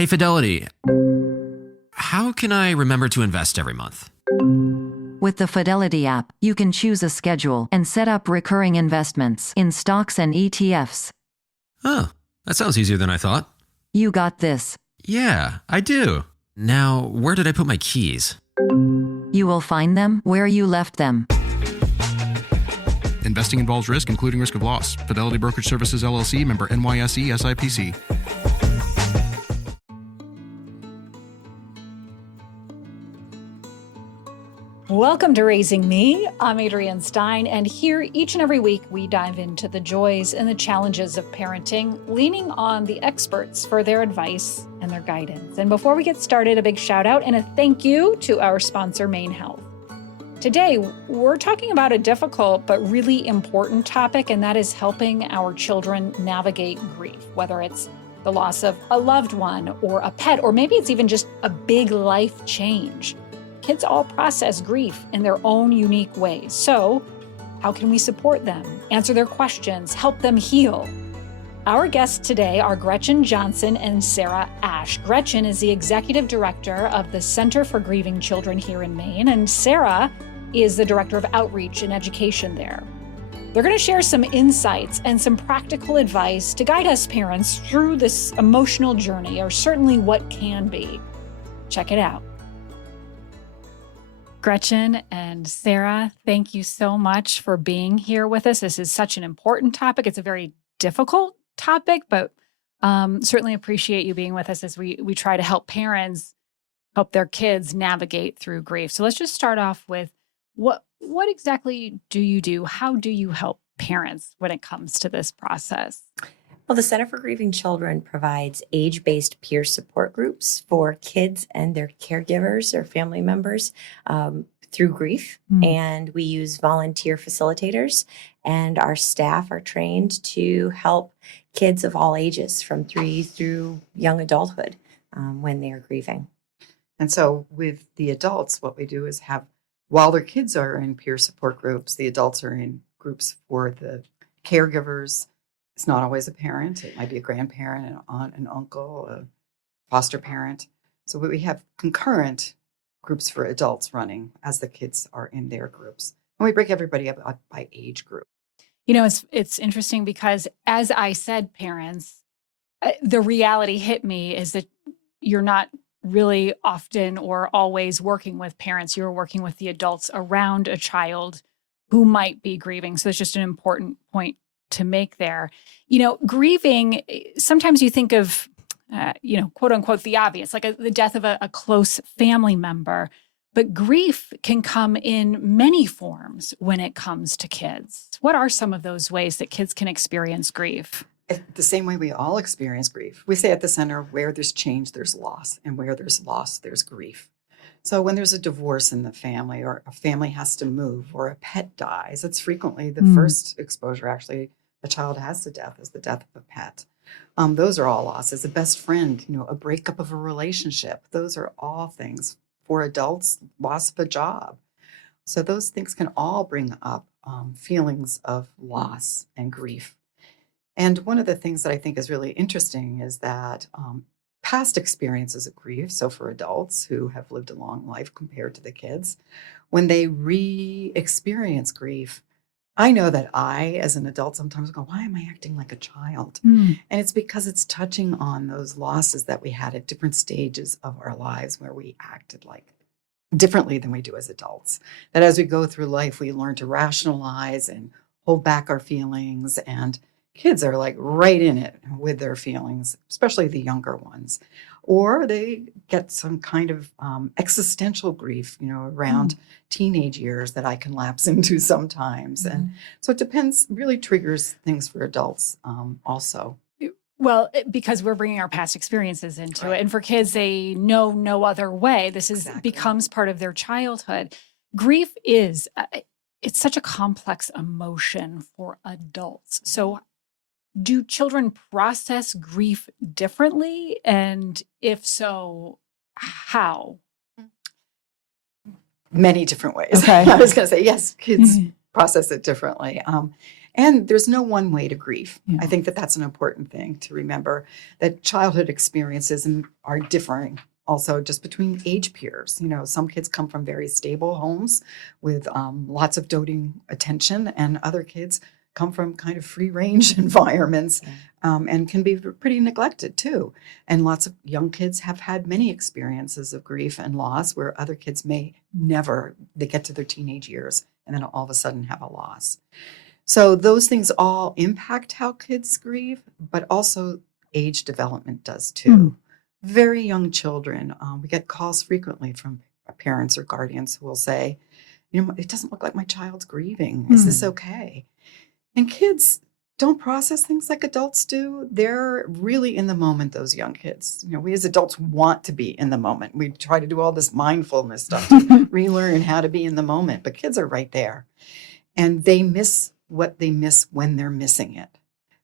Hey, Fidelity, how can I remember to invest every month? With the Fidelity app, you can choose a schedule and set up recurring investments in stocks and ETFs. Oh, that sounds easier than I thought. You got this. Yeah, I do. Now, where did I put my keys? You will find them where you left them. Investing involves risk, including risk of loss. Fidelity Brokerage Services, LLC, member NYSE, SIPC. Welcome to Raising Me. I'm Adrienne Stein, and here each and every week we dive into the joys and the challenges of parenting, leaning on the experts for their advice and their guidance. And before we get started, a big shout out and a thank you to our sponsor, Maine Health. Today, we're talking about a difficult but really important topic, and that is helping our children navigate grief, whether it's the loss of a loved one or a pet, or maybe it's even just a big life change. Kids all process grief in their own unique ways. So, how can we support them, answer their questions, help them heal? Our guests today are Gretchen Johnson and Sara Asch. Gretchen is the executive director of the Center for Grieving Children here in Maine, and Sara is the director of outreach and education there. They're going to share some insights and some practical advice to guide us parents through this emotional journey, or certainly what can be. Check it out. Gretchen and Sara, thank you so much for being here with us. This is such an important topic. It's a very difficult topic, but certainly appreciate you being with us as we try to help parents help their kids navigate through grief. So let's just start off with what exactly do you do? How do you help parents when it comes to this process? Well, the Center for Grieving Children provides age-based peer support groups for kids and their caregivers or family members through grief. And we use volunteer facilitators, and our staff are trained to help kids of all ages from 3 through young adulthood when they are grieving. And so with the adults, what we do is while their kids are in peer support groups, the adults are in groups for the caregivers. It's not always a parent. It might be a grandparent, an aunt, an uncle, a foster parent. So we have concurrent groups for adults running as the kids are in their groups. And we break everybody up by age group. You know, it's interesting because as I said, parents, the reality hit me is that you're not really often or always working with parents. You're working with the adults around a child who might be grieving. So it's just an important point to make there. You know, grieving, sometimes you think of, quote unquote, the obvious, like the death of a close family member. But grief can come in many forms when it comes to kids. What are some of those ways that kids can experience grief? The same way we all experience grief. We say at the center, where there's change, there's loss. And where there's loss, there's grief. So when there's a divorce in the family, or a family has to move, or a pet dies, it's frequently the first exposure actually a child has to death is the death of a pet. Those are all losses. A best friend, a breakup of a relationship. Those are all things. For adults, loss of a job. So those things can all bring up feelings of loss and grief. And one of the things that I think is really interesting is that past experiences of grief, so for adults who have lived a long life compared to the kids, when they re-experience grief, I know that I, as an adult, sometimes go, why am I acting like a child? And it's because it's touching on those losses that we had at different stages of our lives where we acted like differently than we do as adults. That as we go through life, we learn to rationalize and hold back our feelings. And kids are like right in it with their feelings, especially the younger ones. Or they get some kind of existential grief, around teenage years that I can lapse into sometimes. And so it depends, really triggers things for adults also. Well, because we're bringing our past experiences into it. And for kids, they know no other way. This becomes part of their childhood. Grief is, it's such a complex emotion for adults. So do children process grief differently? And if so, how? Many different ways. Okay. I was going to say, yes, kids process it differently. And there's no one way to grieve. Yeah. I think that that's an important thing to remember, that childhood experiences are differing also just between age peers. Some kids come from very stable homes with lots of doting attention, and other kids come from kind of free range environments and can be pretty neglected too. And lots of young kids have had many experiences of grief and loss where other kids may never, they get to their teenage years and then all of a sudden have a loss. So those things all impact how kids grieve, but also age development does too. Very young children, we get calls frequently from parents or guardians who will say, it doesn't look like my child's grieving. Is this okay? And kids don't process things like adults do. They're really in the moment, those young kids. We as adults want to be in the moment. We try to do all this mindfulness stuff to relearn how to be in the moment, but kids are right there. And they miss what they miss when they're missing it.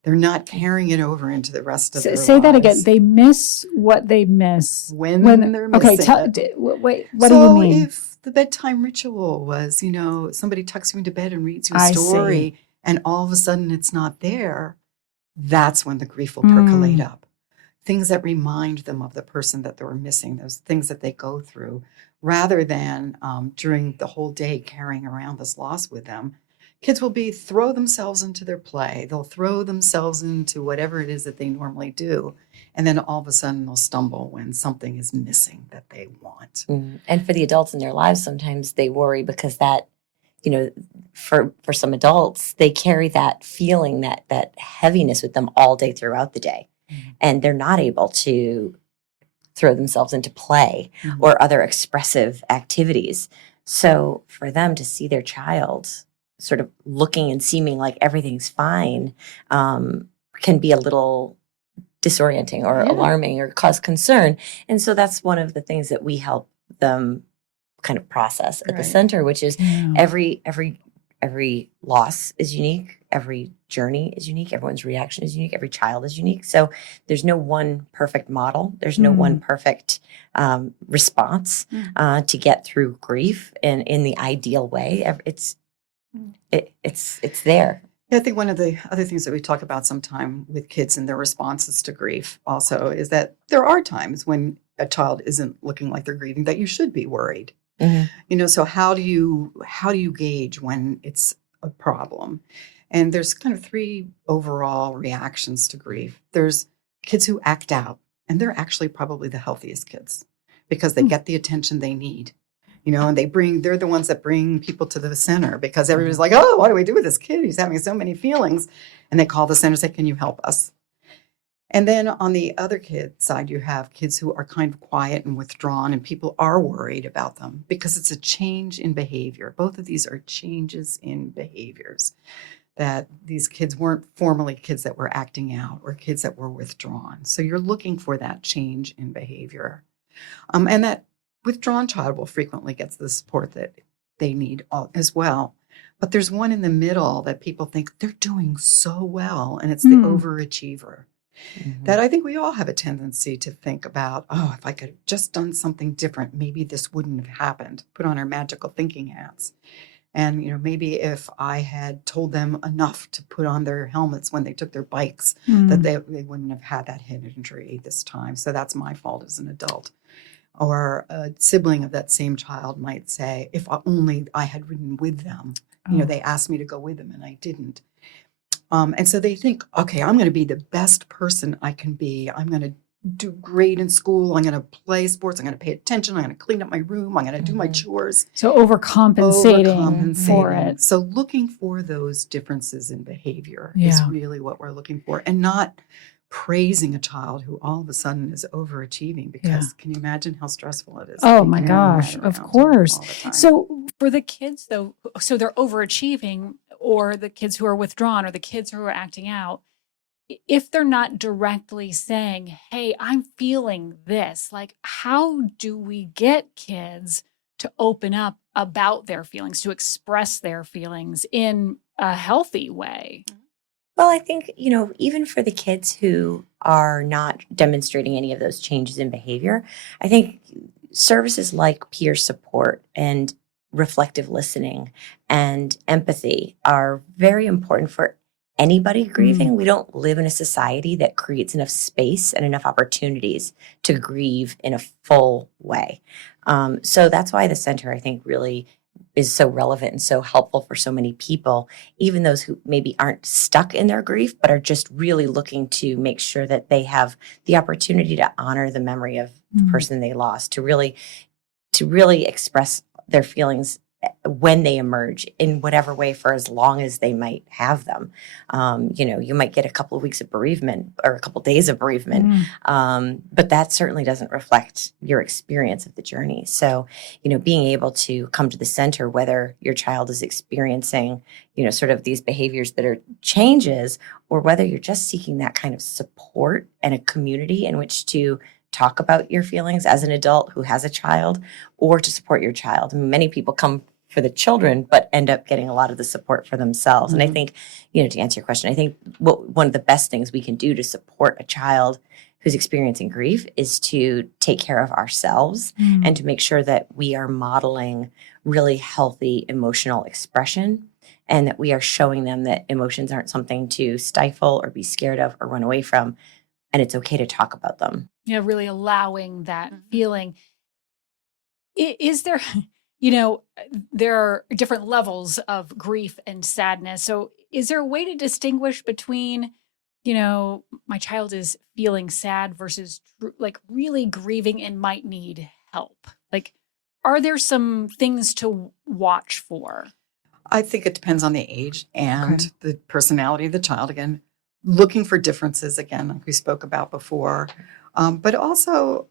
They're not carrying it over into the rest of their lives. Say that again. They miss what they miss when they're missing it. Wait, what do you mean? So if the bedtime ritual was, somebody tucks you into bed and reads you a story, and all of a sudden it's not there, that's when the grief will percolate up. Things that remind them of the person that they were missing, those things that they go through, rather than during the whole day carrying around this loss with them. Kids will throw themselves into their play. They'll throw themselves into whatever it is that they normally do. And then all of a sudden they'll stumble when something is missing that they want. And for the adults in their lives, sometimes they worry because that, for some adults, they carry that feeling, that heaviness with them all day throughout the day. And they're not able to throw themselves into play or other expressive activities. So for them to see their child sort of looking and seeming like everything's fine can be a little disorienting or alarming or cause concern. And so that's one of the things that we help them kind of process at the center, which is every loss is unique. Every journey is unique. Everyone's reaction is unique. Every child is unique. So there's no one perfect model. There's no one perfect response to get through grief in the ideal way. It's there. I think one of the other things that we talk about sometime with kids and their responses to grief also is that there are times when a child isn't looking like they're grieving that you should be worried. So how do you gauge when it's a problem? And there's kind of three overall reactions to grief. There's kids who act out, and they're actually probably the healthiest kids because they get the attention they need. And they're the ones that bring people to the center because everybody's like, oh, what do we do with this kid? He's having so many feelings. And they call the center and say, can you help us? And then on the other kid side, you have kids who are kind of quiet and withdrawn, and people are worried about them because it's a change in behavior. Both of these are changes in behaviors, that these kids weren't formerly kids that were acting out or kids that were withdrawn. So you're looking for that change in behavior. And that withdrawn child will frequently get the support that they need as well. But there's one in the middle that people think they're doing so well, and it's the overachiever. That I think we all have a tendency to think about, if I could have just done something different, maybe this wouldn't have happened. Put on our magical thinking hats. And, maybe if I had told them enough to put on their helmets when they took their bikes, that they wouldn't have had that head injury this time. So that's my fault as an adult. Or a sibling of that same child might say, if only I had ridden with them. They asked me to go with them and I didn't. And so they think, okay, I'm going to be the best person I can be. I'm going to do great in school. I'm going to play sports. I'm going to pay attention. I'm going to clean up my room. I'm going to do my chores. So overcompensating for it. So looking for those differences in behavior is really what we're looking for, and not praising a child who all of a sudden is overachieving, because can you imagine how stressful it is? Oh my gosh, of course. So for the kids though, so they're overachieving, or the kids who are withdrawn, or the kids who are acting out, if they're not directly saying, hey, I'm feeling this, like how do we get kids to open up about their feelings, to express their feelings in a healthy way? Well, I think, even for the kids who are not demonstrating any of those changes in behavior, I think services like peer support and reflective listening and empathy are very important for anybody grieving. We don't live in a society that creates enough space and enough opportunities to grieve in a full way. So that's why the center, I think, really is so relevant and so helpful for so many people, even those who maybe aren't stuck in their grief, but are just really looking to make sure that they have the opportunity to honor the memory of the person they lost, to really express their feelings when they emerge in whatever way for as long as they might have them. You might get a couple of weeks of bereavement or a couple of days of bereavement, but that certainly doesn't reflect your experience of the journey. So, being able to come to the center, whether your child is experiencing, sort of these behaviors that are changes, or whether you're just seeking that kind of support and a community in which to talk about your feelings as an adult who has a child, or to support your child. Many people come for the children, but end up getting a lot of the support for themselves. And I think, to answer your question, I think one of the best things we can do to support a child who's experiencing grief is to take care of ourselves and to make sure that we are modeling really healthy emotional expression, and that we are showing them that emotions aren't something to stifle or be scared of or run away from, and it's okay to talk about them. Yeah, really allowing that feeling. Is there, there are different levels of grief and sadness. So is there a way to distinguish between, my child is feeling sad versus like really grieving and might need help? Like, are there some things to watch for? I think it depends on the age and the personality of the child. Again, looking for differences, again, like we spoke about before. But also,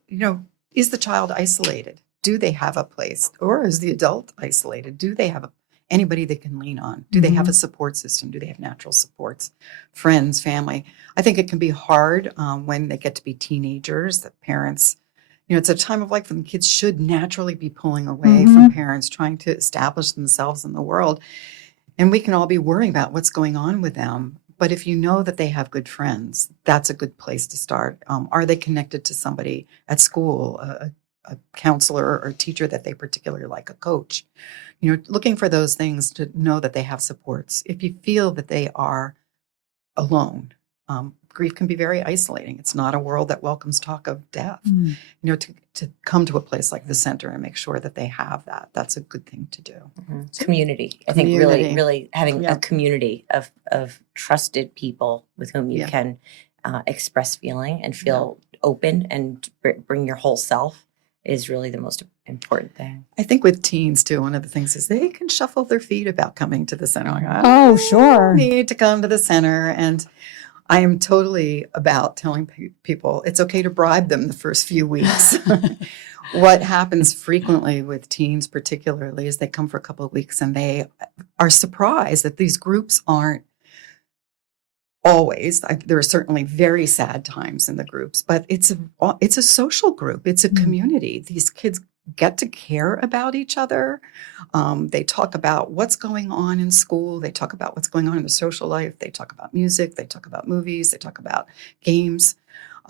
is the child isolated? Do they have a place? Or is the adult isolated? Do they have anybody they can lean on? Do they have a support system? Do they have natural supports, friends, family? I think it can be hard when they get to be teenagers, that parents, it's a time of life when kids should naturally be pulling away from parents, trying to establish themselves in the world. And we can all be worrying about what's going on with them. But if you know that they have good friends, that's a good place to start. Are they connected to somebody at school, a counselor or teacher that they particularly like, a coach? Looking for those things to know that they have supports. If you feel that they are alone, grief can be very isolating. It's not a world that welcomes talk of death. To come to a place like the center and make sure that they have that, that's a good thing to do. Community. I think really having a community of trusted people with whom you can express feeling and feel open and bring your whole self is really the most important thing. I think with teens too, one of the things is they can shuffle their feet about coming to the center. Oh, sure. Need to come to the center. And I am totally about telling people it's okay to bribe them the first few weeks. What happens frequently with teens particularly is they come for a couple of weeks and they are surprised that these groups aren't always. There are certainly very sad times in the groups, but it's a social group. It's a community. These kids get to care about each other. They talk about what's going on in school. They talk about what's going on in the social life. They talk about music. They talk about movies. They talk about games.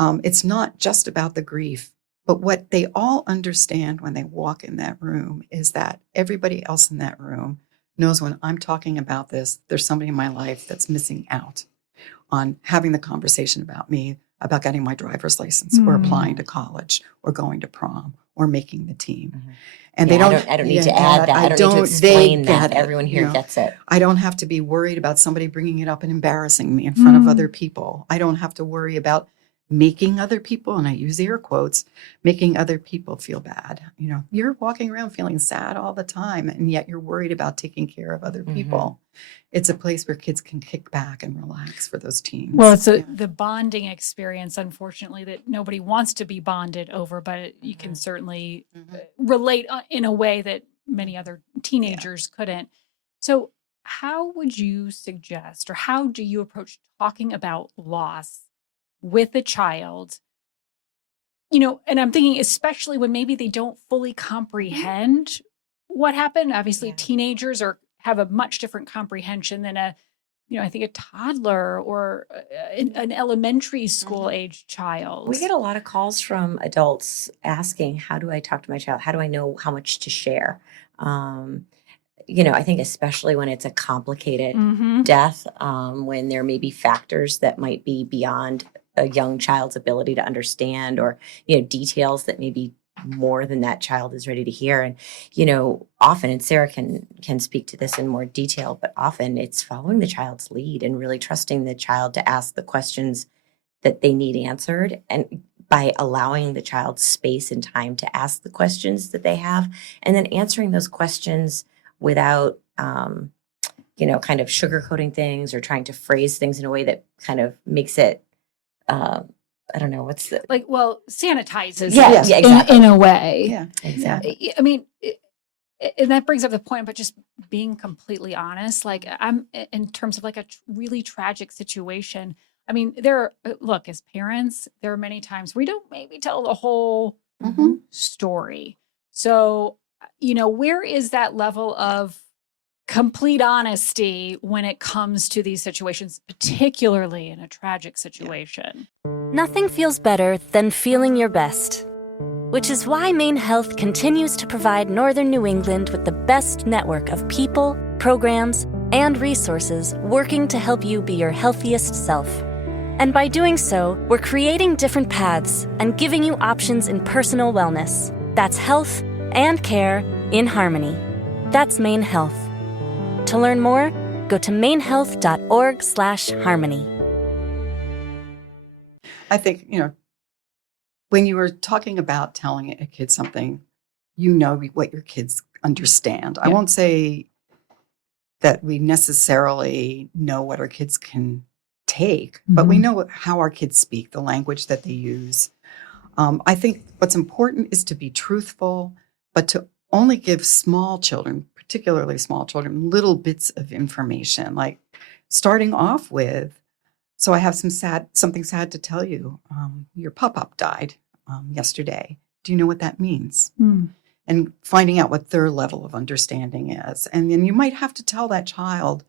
It's not just about the grief, but what they all understand when they walk in that room is that everybody else in that room knows when I'm talking about this, there's somebody in my life that's missing out on having the conversation about me, about getting my driver's license or applying to college or going to prom or making the team. And they don't. I don't need to add that. I don't need to explain that. Everyone here gets it. I don't have to be worried about somebody bringing it up and embarrassing me in front of other people. I don't have to worry about making other people, and I use air quotes, making other people feel bad. You're walking around feeling sad all the time, and yet you're worried about taking care of other people. It's a place where kids can kick back and relax for those teens. Well, it's the bonding experience, unfortunately, that nobody wants to be bonded over, but you can certainly relate in a way that many other teenagers couldn't. So how would you suggest, or how do you approach talking about loss with a child? And I'm thinking especially when maybe they don't fully comprehend what happened. Obviously, teenagers have a much different comprehension than I think a toddler or an elementary school age child. We get a lot of calls from adults asking, how do I talk to my child? How do I know how much to share? I think especially when it's a complicated Mm-hmm. death, when there may be factors that might be beyond a young child's ability to understand, or, details that may be more than that child is ready to hear. And, often, and Sarah can speak to this in more detail, but often it's following the child's lead and really trusting the child to ask the questions that they need answered. And by allowing the child space and time to ask the questions that they have, and then answering those questions without, kind of sugarcoating things or trying to phrase things in a way that kind of makes it, I don't know, what's the... sanitizes Yeah, it yeah, exactly. in a way. Yeah. Exactly. I mean, and that brings up the point, but just being completely honest, like I'm in terms of like a really tragic situation. I mean, look, as parents, there are many times we don't maybe tell the whole story. So, where is that level of complete honesty when it comes to these situations, particularly in a tragic situation? Nothing feels better than feeling your best, which is why Maine Health continues to provide Northern New England with the best network of people, programs, and resources working to help you be your healthiest self. And by doing so, we're creating different paths and giving you options in personal wellness. That's health and care in harmony. That's Maine Health. To learn more, go to mainehealth.org/harmony. I think, when you were talking about telling a kid something, what your kids understand. I won't say that we necessarily know what our kids can take, but we know how our kids speak, the language that they use. I think what's important is to be truthful, but to only give small children, particularly small children, little bits of information, like starting off with, so I have something sad to tell you. Your pop-up died yesterday. Do you know what that means? And finding out what their level of understanding is. And then you might have to tell that child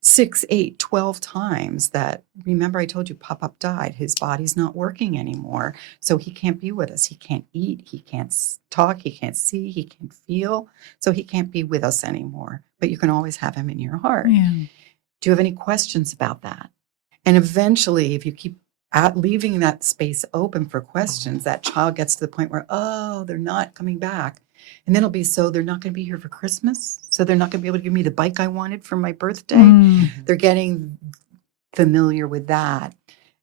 6, 8, 12 times that, remember I told you pop-up died. His body's not working anymore. So he can't be with us. He can't eat. He can't talk. He can't see. He can't feel. So he can't be with us anymore. But you can always have him in your heart. Yeah. Do you have any questions about that? And eventually, if you keep leaving that space open for questions, that child gets to the point where, they're not coming back. And then it'll be, so they're not going to be here for Christmas? So they're not going to be able to give me the bike I wanted for my birthday? They're getting familiar with that.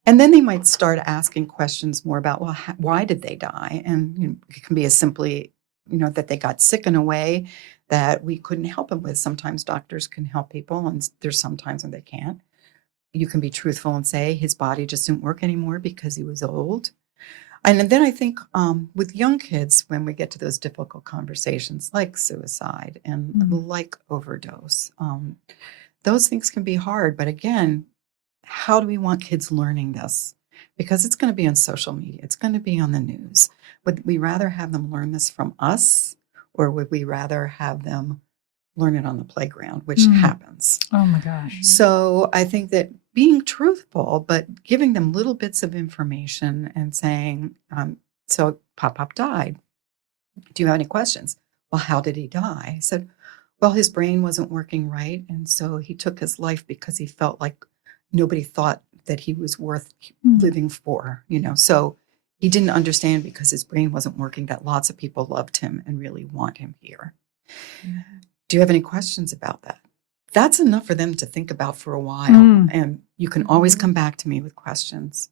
And then they might start asking questions more about, well, why did they die? And it can be as simply, that they got sick in a way that we couldn't help them with. Sometimes doctors can help people, and there's some times when they can't. You can be truthful and say his body just didn't work anymore because he was old. And then I think with young kids, when we get to those difficult conversations like suicide and like overdose, those things can be hard. But again, how do we want kids learning this? Because it's going to be on social media. It's going to be on the news. Would we rather have them learn this from us, or would we rather have them learn it on the playground, which happens? Oh my gosh. So I think that being truthful, but giving them little bits of information and saying, so Pop-Pop died. Do you have any questions? Well, how did he die? I said, well, his brain wasn't working right. And so he took his life because he felt like nobody thought that he was worth living for, So he didn't understand, because his brain wasn't working, that lots of people loved him and really want him here. Do you have any questions about that? That's enough for them to think about for a while. And you can always come back to me with questions.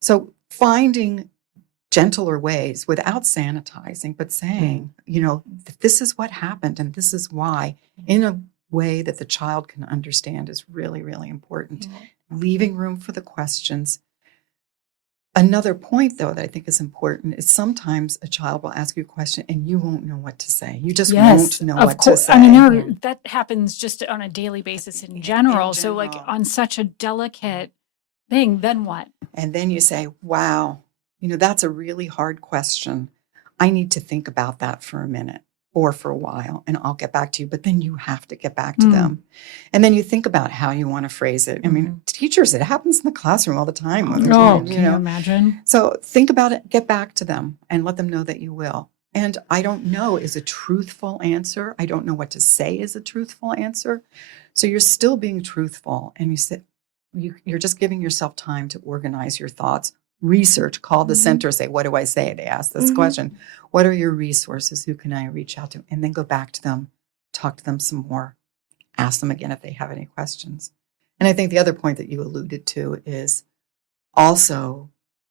So finding gentler ways without sanitizing, but saying, this is what happened and this is why, in a way that the child can understand, is really, really important. Leaving room for the questions. Another point, though, that I think is important is sometimes a child will ask you a question and you won't know what to say. You just won't know what to say. I mean, that happens just on a daily basis in general. So, like, on such a delicate thing, then what? And then you say, wow, that's a really hard question. I need to think about that for a minute or for a while, and I'll get back to you. But then you have to get back to them. And then you think about how you want to phrase it. I mean, teachers, it happens in the classroom all the time. Can you imagine? So think about it, get back to them, and let them know that you will. And I don't know is a truthful answer. I don't know what to say is a truthful answer. So you're still being truthful, and you're just giving yourself time to organize your thoughts, research, call the center, say, what do I say? They ask this question. What are your resources? Who can I reach out to? And then go back to them, talk to them some more, ask them again if they have any questions. And I think the other point that you alluded to is also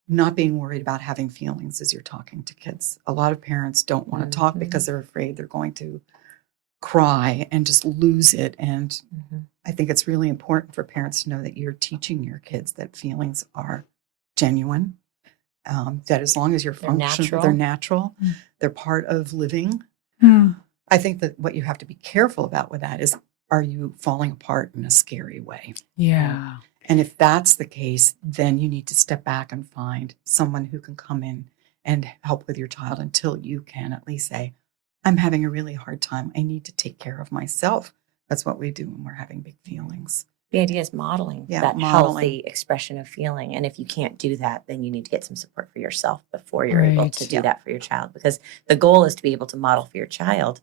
not being worried about having feelings as you're talking to kids. A lot of parents don't want to talk because they're afraid they're going to cry and just lose it. And I think it's really important for parents to know that you're teaching your kids that feelings are genuine, that as long as you're functional, they're natural, they're part of living. I think that what you have to be careful about with that is, are you falling apart in a scary way? Yeah. And if that's the case, then you need to step back and find someone who can come in and help with your child until you can at least say, I'm having a really hard time. I need to take care of myself. That's what we do when we're having big feelings. The idea is modeling that healthy expression of feeling. And if you can't do that, then you need to get some support for yourself before you're able to do that for your child. Because the goal is to be able to model for your child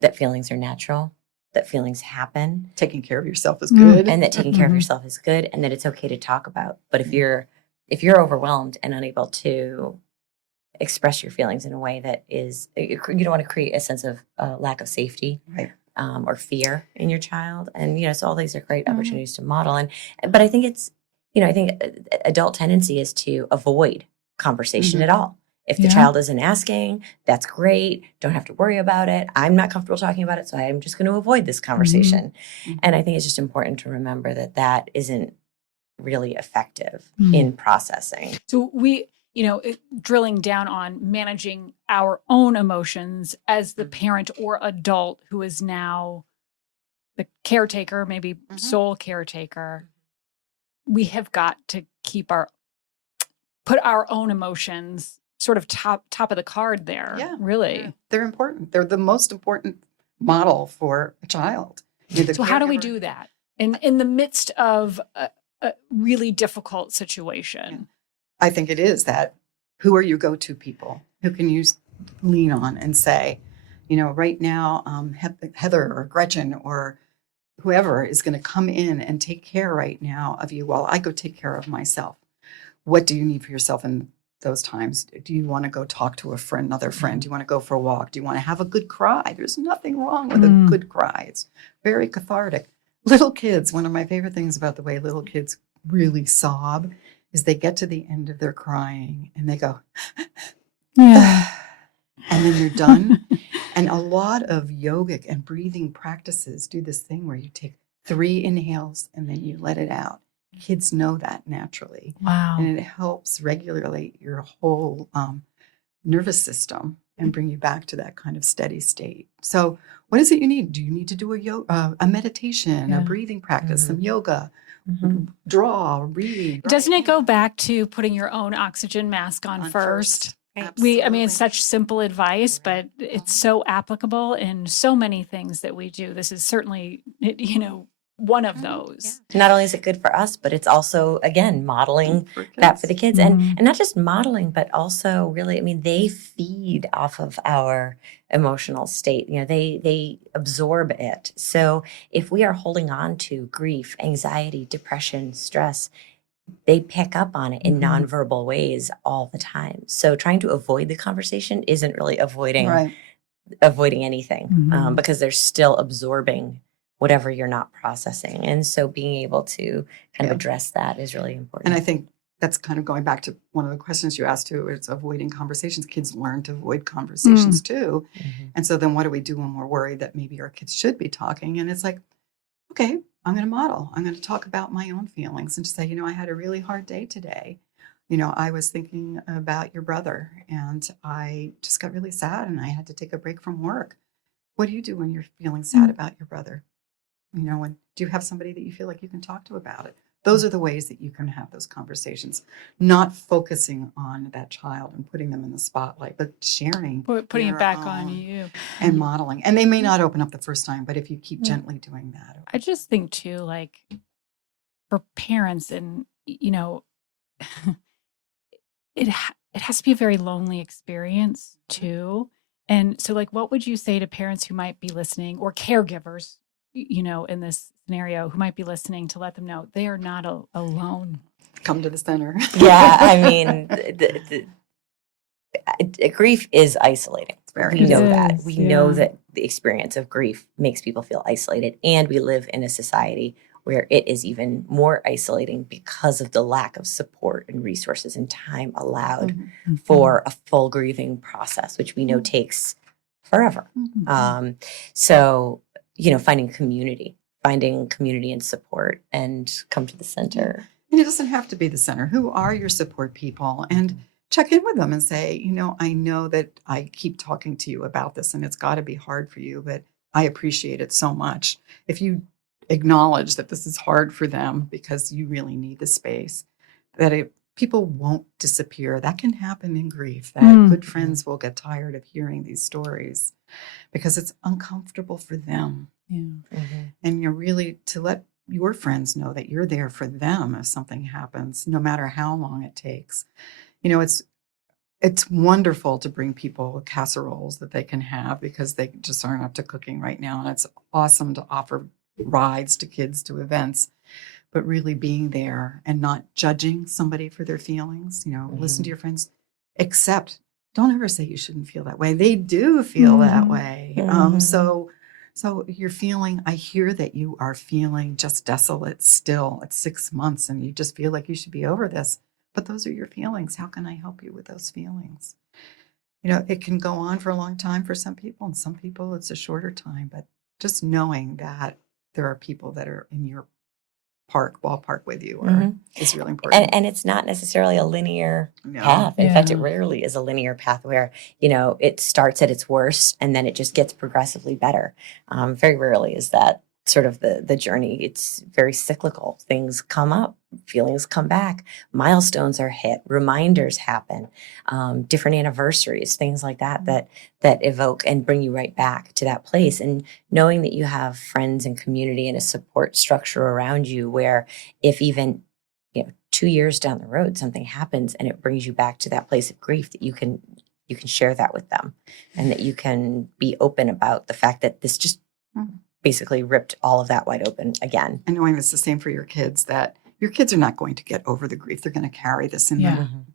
that feelings are natural, that feelings happen. Taking care of yourself is good. And that taking care of yourself is good, and that it's okay to talk about. But if you're overwhelmed and unable to express your feelings in a way that is, you don't want to create a sense of lack of safety. Right. Or fear in your child. And, so all these are great opportunities to model. But I think I think adult tendency is to avoid conversation at all. If the child isn't asking, that's great. Don't have to worry about it. I'm not comfortable talking about it, so I'm just going to avoid this conversation. And I think it's just important to remember that isn't really effective in processing. So drilling down on managing our own emotions as the parent or adult who is now the caretaker, maybe sole caretaker, we have got to put our own emotions sort of top of the card there. Yeah. Really. Yeah. They're important. They're the most important model for a child. So how do we do that in the midst of a really difficult situation? I think it is that. Who are your go-to people? Who can you lean on and say, right now, Heather or Gretchen or whoever is going to come in and take care right now of you while I go take care of myself. What do you need for yourself in those times? Do you want to go talk to another friend? Do you want to go for a walk? Do you want to have a good cry? There's nothing wrong with a good cry. It's very cathartic. Little kids, one of my favorite things about the way little kids really sob is they get to the end of their crying and they go, and then they're done. And a lot of yogic and breathing practices do this thing where you take 3 inhales and then you let it out. Kids know that naturally. Wow. And it helps regulate your whole nervous system and bring you back to that kind of steady state. So what is it you need? Do you need to do a meditation, a breathing practice, some yoga? Draw, read. Doesn't it go back to putting your own oxygen mask on first? It's such simple advice, but it's so applicable in so many things that we do. This is certainly, one of those. Yeah. Not only is it good for us, but it's also, again, modeling that for the kids. And not just modeling, but also really, they feed off of our emotional state. They absorb it. So if we are holding on to grief, anxiety, depression, stress, they pick up on it in nonverbal ways all the time. So trying to avoid the conversation isn't really avoiding anything because they're still absorbing whatever you're not processing. And so being able to kind of address that is really important. And I think that's kind of going back to one of the questions you asked too, it's avoiding conversations. Kids learn to avoid conversations too. And so then what do we do when we're worried that maybe our kids should be talking? And it's like, okay, I'm going to model. I'm going to talk about my own feelings and to say, I had a really hard day today. I was thinking about your brother and I just got really sad and I had to take a break from work. What do you do when you're feeling sad about your brother? And do you have somebody that you feel like you can talk to about it? Those are the ways that you can have those conversations, not focusing on that child and putting them in the spotlight, but sharing. Putting it back on you. And modeling. And they may not open up the first time, but if you keep gently doing that. I just think too, like for parents and, it it has to be a very lonely experience too. And so, like, what would you say to parents who might be listening, or caregivers, in this scenario, who might be listening, to let them know they are not alone? Come to the center. Yeah, I mean, grief is isolating. Very. We know It that. is, We yeah. know that the experience of grief makes people feel isolated, and we live in a society where it is even more isolating because of the lack of support and resources and time allowed Mhm. for a full grieving process, which we know takes forever. Mhm. So, finding community and support, and come to the center. And it doesn't have to be the center. Who are your support people? And check in with them and say, I know that I keep talking to you about this and it's got to be hard for you, but I appreciate it so much. If you acknowledge that this is hard for them because you really need the space, that people won't disappear. That can happen in grief, that good friends will get tired of hearing these stories because it's uncomfortable for them. Yeah. And you're really to let your friends know that you're there for them if something happens, no matter how long it takes. It's wonderful to bring people casseroles that they can have because they just aren't up to cooking right now. And it's awesome to offer rides to kids to events, but really being there and not judging somebody for their feelings. Listen to your friends, accept. Don't ever say you shouldn't feel that way. They do feel that way. So you're feeling, I hear that you are feeling just desolate still at 6 months and you just feel like you should be over this. But those are your feelings. How can I help you with those feelings? It can go on for a long time for some people, and some people it's a shorter time. But just knowing that there are people that are in your ballpark with you is really important. And it's not necessarily a linear No. path. In fact, it Yeah. rarely is a linear path where, it starts at its worst and then it just gets progressively better. Very rarely is that sort of the journey. It's very cyclical. Things come up, feelings come back, milestones are hit, reminders happen, different anniversaries, things like that evoke and bring you right back to that place. And knowing that you have friends and community and a support structure around you where if even 2 years down the road something happens and it brings you back to that place of grief, that you can share that with them, and that you can be open about the fact that this just basically ripped all of that wide open again. And knowing it's the same for your kids, that your kids are not going to get over the grief. They're going to carry this in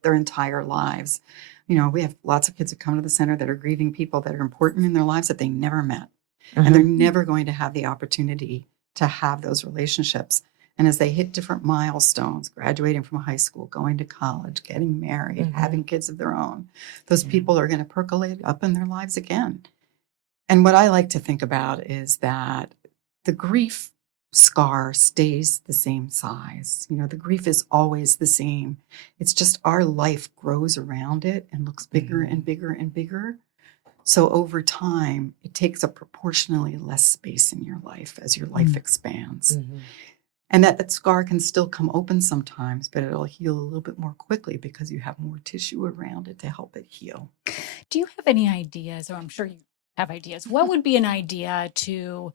their entire lives. We have lots of kids that come to the center that are grieving people that are important in their lives that they never met. And they're never going to have the opportunity to have those relationships. And as they hit different milestones, graduating from high school, going to college, getting married, having kids of their own, those people are going to percolate up in their lives again. And what I like to think about is that the grief scar stays the same size. The grief is always the same. It's just our life grows around it and looks bigger and bigger and bigger. So over time, it takes up proportionally less space in your life as your life expands. And that scar can still come open sometimes, but it'll heal a little bit more quickly because you have more tissue around it to help it heal. Do you have any ideas, or I'm sure you have ideas, what would be an idea to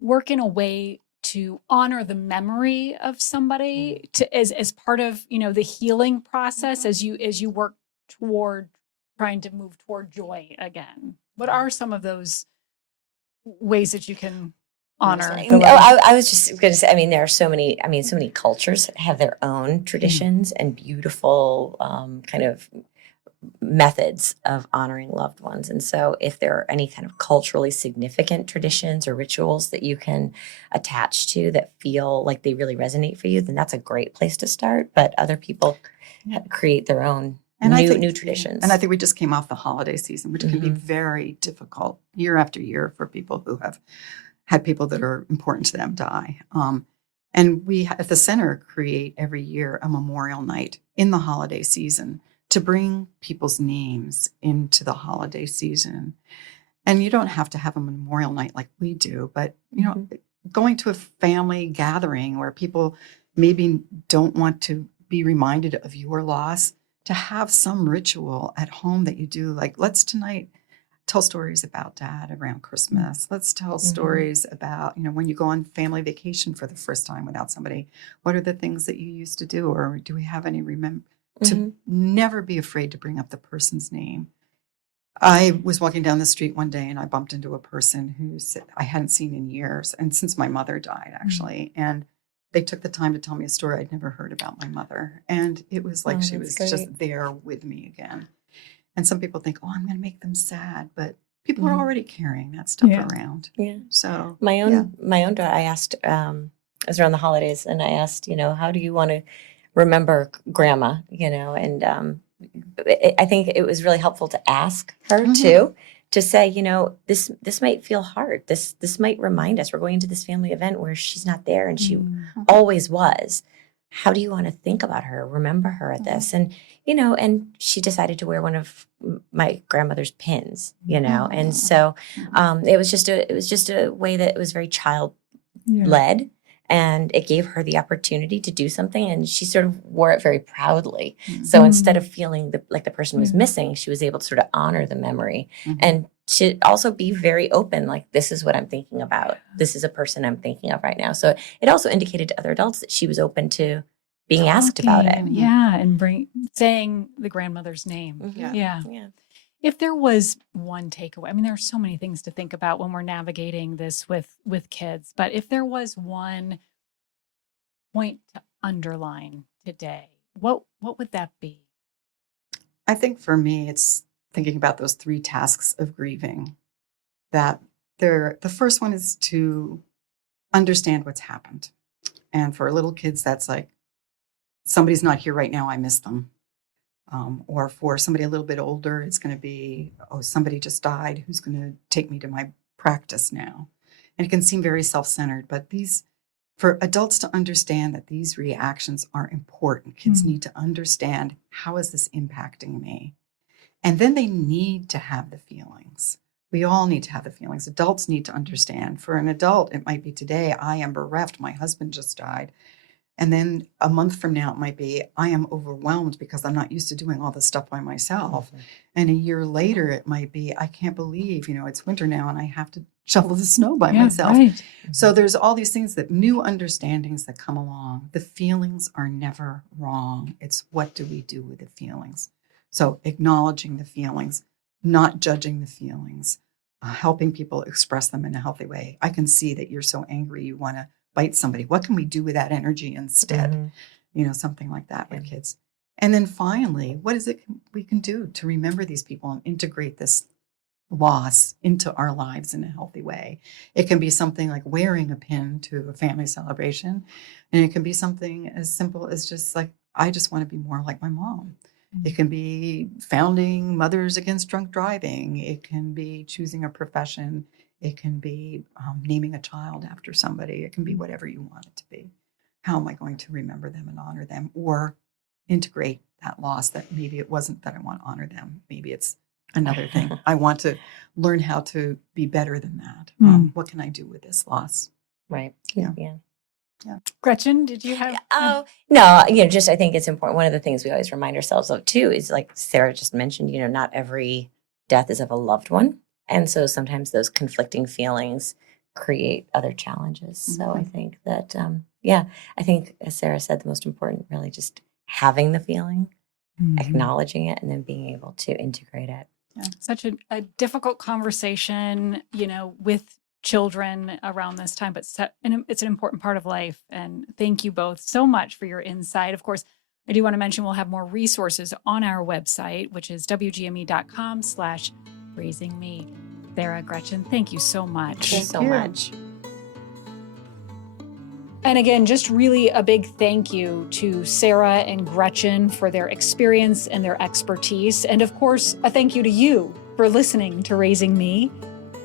work in a way to honor the memory of somebody as part of, the healing process as you work toward trying to move toward joy again? What are some of those ways that you can honor the I was just going to say, there are so many cultures have their own traditions and beautiful kind of methods of honoring loved ones. And so if there are any kind of culturally significant traditions or rituals that you can attach to that feel like they really resonate for you, then that's a great place to start. But other people create their own new traditions. And I think we just came off the holiday season, which can be very difficult year after year for people who have had people that are important to them die. And we at the center create every year a memorial night in the holiday season to bring people's names into the holiday season. And you don't have to have a memorial night like we do, but, going to a family gathering where people maybe don't want to be reminded of your loss, to have some ritual at home that you do, like, let's tonight tell stories about Dad around Christmas. Let's tell stories about, when you go on family vacation for the first time without somebody, what are the things that you used to do? Or do we have any to never be afraid to bring up the person's name. I was walking down the street one day and I bumped into a person who I hadn't seen in years, and since my mother died, actually. And they took the time to tell me a story I'd never heard about my mother. And it was like she was just there with me again. And some people think, I'm going to make them sad, but people are already carrying that stuff around. Yeah. So my own daughter, I asked, it was around the holidays, and I asked, how do you want to remember grandma, and I think it was really helpful to ask her too, to say, this might feel hard. This might remind us we're going to this family event where she's not there and she always was. How do you want to think about her, remember her at this? And, and she decided to wear one of my grandmother's pins, and so it was just a way that it was very child led. And it gave her the opportunity to do something, and she sort of wore it very proudly. So instead of feeling like the person was missing, she was able to sort of honor the memory and to also be very open, like, this is what I'm thinking about. This is a person I'm thinking of right now. So it also indicated to other adults that she was open to being asked about it. Yeah, and saying the grandmother's name. Yeah. If there was one takeaway, there are so many things to think about when we're navigating this with kids, but if there was one point to underline today, what would that be? I think for me, it's thinking about those 3 tasks of grieving. That the first one is to understand what's happened. And for little kids, that's like, somebody's not here right now, I miss them. Or for somebody a little bit older, it's going to be, somebody just died, who's going to take me to my practice now? And it can seem very self-centered, but for adults to understand that these reactions are important. Kids need to understand, how is this impacting me? And then they need to have the feelings. We all need to have the feelings. Adults need to understand. For an adult, it might be today, I am bereft, my husband just died. And then a month from now, it might be, I am overwhelmed because I'm not used to doing all this stuff by myself. And a year later, it might be, I can't believe, it's winter now and I have to shovel the snow by myself. Right. So there's all these things, that new understandings that come along. The feelings are never wrong. It's, what do we do with the feelings? So acknowledging the feelings, not judging the feelings, helping people express them in a healthy way. I can see that you're so angry, you want to bite somebody. What can we do with that energy instead? Something like that with kids. And then finally, what is it we can do to remember these people and integrate this loss into our lives in a healthy way? It can be something like wearing a pin to a family celebration. And it can be something as simple as just like, I just want to be more like my mom. It can be founding Mothers Against Drunk Driving. It can be choosing a profession. It can be naming a child after somebody. It can be whatever you want it to be. How am I going to remember them and honor them, or integrate that loss, that maybe it wasn't that I want to honor them. Maybe it's another thing. I want to learn how to be better than that. What can I do with this loss? Right. Yeah. Gretchen, did you have? No, I think it's important. One of the things we always remind ourselves of too is, like Sara just mentioned, not every death is of a loved one. And so sometimes those conflicting feelings create other challenges. So I think that, I think, as Sara said, the most important, really just having the feeling, acknowledging it, and then being able to integrate it. Yeah. Such a difficult conversation, with children around this time, but it's an important part of life. And thank you both so much for your insight. Of course, I do want to mention we'll have more resources on our website, which is wgme.com/raisingme. Sara, Gretchen, thank you so much. Thank you so much. And again, just really a big thank you to Sara and Gretchen for their experience and their expertise. And of course, a thank you to you for listening to Raising Me.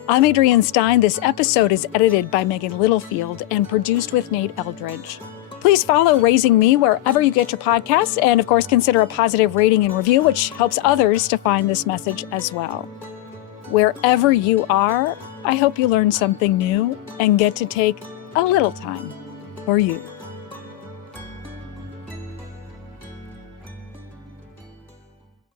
I'm Adrienne Stein. This episode is edited by Megan Littlefield and produced with Nate Eldridge. Please follow Raising Me wherever you get your podcasts. And of course, consider a positive rating and review, which helps others to find this message as well. Wherever you are, I hope you learn something new and get to take a little time for you.